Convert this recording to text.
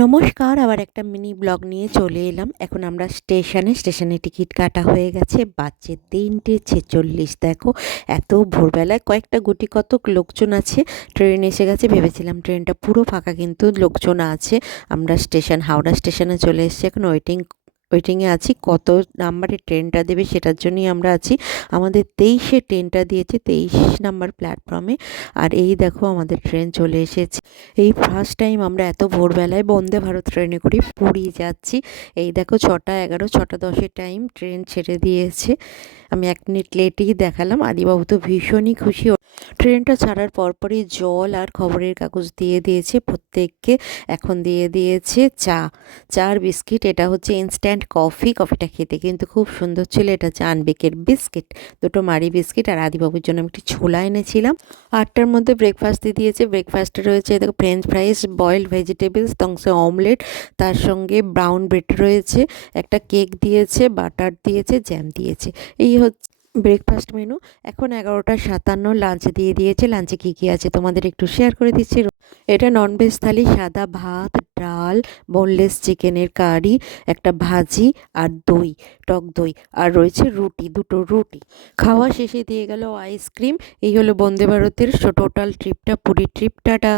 নমস্কার, আবার একটা মিনি ব্লগ নিয়ে চলে এলাম। এখন আমরা স্টেশনে টিকিট কাটা হয়ে গেছে, বাজছে 3:46। দেখো, এত ভোরবেলায় কয়েকটা গুটি কতক লোকজন আছে। ট্রেন এসে গেছে, ভেবেছিলাম ট্রেনটা পুরো ফাঁকা, কিন্তু লোকজন আছে। আমরা হাওড়া স্টেশনে চলে এসেছি, এখন ওয়েটিংয়ে আছি কত নাম্বারে ট্রেনটা দেবে সেটার জন্যই আমরা আছি। আমাদের 23-এ ট্রেনটা দিয়েছে, 23 নাম্বার প্ল্যাটফর্মে। আর এই দেখো আমাদের ট্রেন চলে এসেছে। এই ফার্স্ট টাইম আমরা এত ভোরবেলায় বন্দে ভারত ট্রেনে করে পুরী যাচ্ছি। এই দেখো 6:11, 6:10 টাইম ট্রেন ছেড়ে দিয়েছে। আমি 1 মিনিট লেটেই দেখালাম। আদিবাবু তো ভীষণই খুশি। ট্রেনটা ছাড়ার পরপরই জল আর খবরের কাগজ দিয়ে দিয়েছে প্রত্যেককে। এখন দিয়ে দিয়েছে চার বিস্কিট। এটা হচ্ছে ইনস্ট্যান্ট কফিটা খেতে কিন্তু খুব সুন্দর ছিল। এটা হচ্ছে আনবেকের বিস্কিট, দুটো মারি বিস্কিট। আর আদিবাবুর জন্য আমি একটি ছোলা এনেছিলাম। 8টার মধ্যে ব্রেকফাস্ট দিয়ে দিয়েছে। ব্রেকফাস্টে রয়েছে দেখো ফ্রেঞ্চ ফ্রাইস, বয়েলড ভেজিটেবলস, তংসে অমলেট, তার সঙ্গে ব্রাউন ব্রেড রয়েছে, একটা কেক দিয়েছে, বাটার দিয়েছে, জ্যাম দিয়েছে। এই হচ্ছে ব্রেকফাস্ট মেনু। এখন 11:57, লাঞ্চ দিয়ে দিয়েছে। লাঞ্চে কী কী আছে তোমাদের একটু শেয়ার করে দিচ্ছি। এটা ননভেজ থালি, সাদা ভাত, ডাল, বোনলেস চিকেনের কারি, একটা ভাজি আর দই, টক দই, আর রয়েছে দুটো রুটি। খাওয়া শেষে দিয়ে গেল আইসক্রিম। এই হলো বন্দে ভারতের টোটাল ট্রিপটা, পুরী ট্রিপ। টাটা।